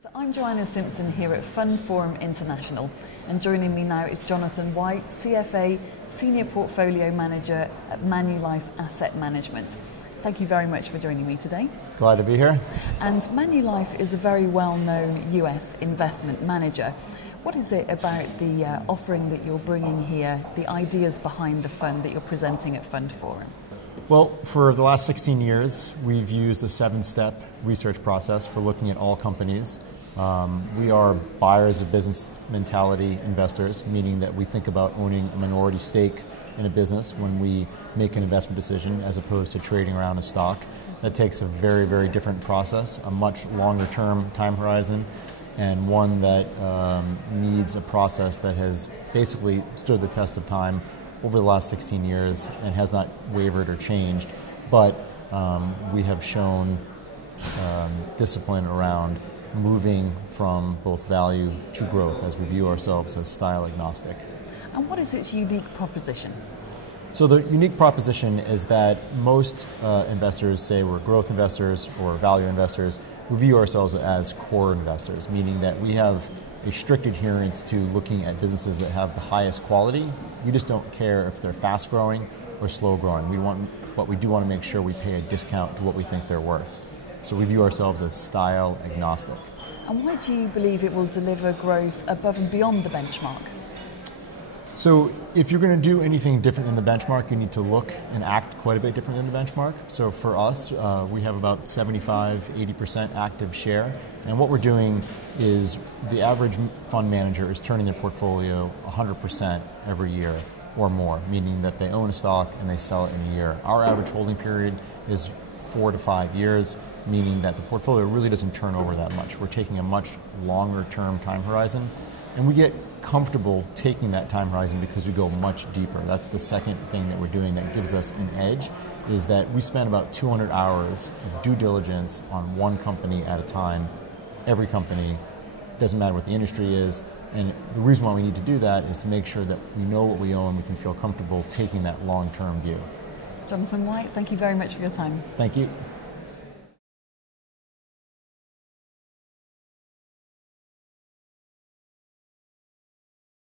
So I'm Joanna Simpson here at FundForum International, and joining me now is Jonathan White, CFA, Senior Portfolio Manager at Manulife Asset Management. Thank you very much for joining me today. Glad to be here. And Manulife is a very well-known US investment manager. What is it about the offering that you're bringing here, the ideas behind the fund that you're presenting at FundForum? Well, for the last 16 years, we've used a 7-step research process for looking at all companies. We are buyers of business mentality investors, meaning that we think about owning a minority stake in a business when we make an investment decision as opposed to trading around a stock. That takes a very, very different process, a much longer term time horizon, and one that needs a process that has basically stood the test of time over the last 16 years and has not wavered or changed, but we have shown discipline around moving from both value to growth as we view ourselves as style agnostic. And what is its unique proposition? So the unique proposition is that most investors say we're growth investors or value investors. We view ourselves as core investors, meaning that we have a strict adherence to looking at businesses that have the highest quality. We just don't care if they're fast growing or slow growing. But we do want to make sure we pay a discount to what we think they're worth. So we view ourselves as style agnostic. And why do you believe it will deliver growth above and beyond the benchmark? So if you're going to do anything different than the benchmark, you need to look and act quite a bit different than the benchmark. So for us, we have about 75–80% active share. And what we're doing is the average fund manager is turning their portfolio 100% every year or more, meaning that they own a stock and they sell it in a year. Our average holding period is 4 to 5 years, meaning that the portfolio really doesn't turn over that much. We're taking a much longer term time horizon, and we get comfortable taking that time horizon because we go much deeper. That's the second thing that we're doing that gives us an edge, is that we spend about 200 hours of due diligence on one company at a time. Every company, doesn't matter what the industry is, and the reason why we need to do that is to make sure that we know what we own, we can feel comfortable taking that long-term view. Jonathan White, thank you very much for your time. Thank you.